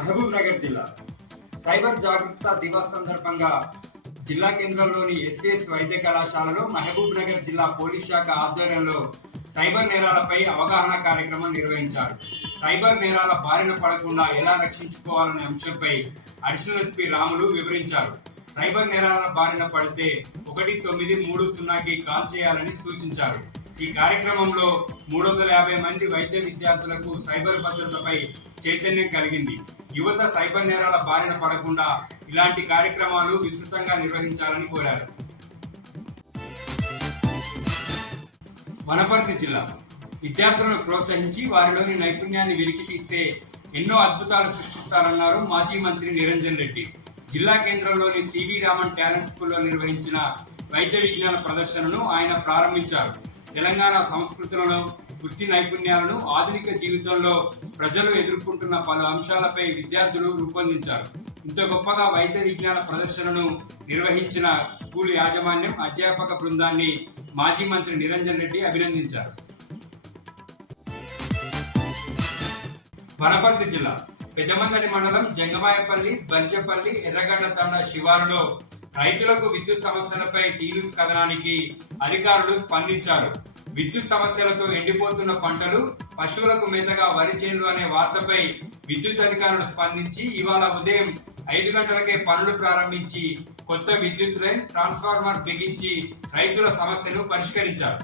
మహబూబ్ నగర్ జిల్లా సైబర్ జాగృత దివస్ సందర్భంగా జిల్లా కేంద్రంలోని ఎస్విఎస్ వైద్య కళాశాలలో మహబూబ్ నగర్ జిల్లా పోలీస్ శాఖ ఆధ్వర్యంలో సైబర్ నేరాలపై అవగాహన కార్యక్రమం నిర్వహించారు. సైబర్ నేరాల బారిన పడకుండా ఎలా రక్షించుకోవాలనే అంశంపై అడిషనల్ ఎస్పీ రాములు వివరించారు. సైబర్ నేరాల బారిన పడితే 1930కి కాల్ చేయాలని సూచించారు. ఈ కార్యక్రమంలో 350 మంది వైద్య విద్యార్థులకు సైబర్ భద్రతపై చైతన్యం కలిగింది. యువత సైబర్ నేరాల బారిన పడకుండా ఇలాంటి కార్యక్రమాలు విస్తృతంగా నిర్వహించాలని కోరారు. వనపర్తి జిల్లా విద్యార్థులను ప్రోత్సహించి వారిలోని నైపుణ్యాన్ని వెలికి తీస్తే ఎన్నో అద్భుతాలు సృష్టిస్తారన్నారు మాజీ మంత్రి నిరంజన్ రెడ్డి. జిల్లా కేంద్రంలోని సివి రామన్ టాలెంట్ స్కూల్లో నిర్వహించిన వైద్య విజ్ఞాన ప్రదర్శనను ఆయన ప్రారంభించారు. తెలంగాణ సంస్కృతులను, వృత్తి నైపుణ్యాలను ఆధునిక జీవితంలో ప్రజలు ఎదుర్కొంటున్న పలు అంశాలపై విద్యార్థులు రూపొందించారు. ఇంత గొప్పగా వైద్య విజ్ఞాన ప్రదర్శనను నిర్వహించిన స్కూల్ యాజమాన్యం, అధ్యాపక బృందాన్ని మాజీ మంత్రి నిరంజన్ రెడ్డి అభినందించారు. వనపర్తి జిల్లా పెద్దమందడి మండలం జంగమాయపల్లి, బల్చెపల్లి, ఎర్రగడ్డ తండ శివారులో రైతులకు విద్యుత్ సమస్యలపై టీయూస్ కథనానికి అధికారులు స్పందించారు. విద్యుత్ సమస్యలతో ఎండిపోతున్న పంటలు, పశువులకు మేతగా వరి చేనులు అనే వార్తపై విద్యుత్ అధికారులు స్పందించి ఇవాళ ఉదయం 5 గంటలకే పనులు ప్రారంభించి కొత్త విద్యుత్ లైన్, ట్రాన్స్ఫార్మర్ బిగించి రైతుల సమస్యను పరిష్కరించారు.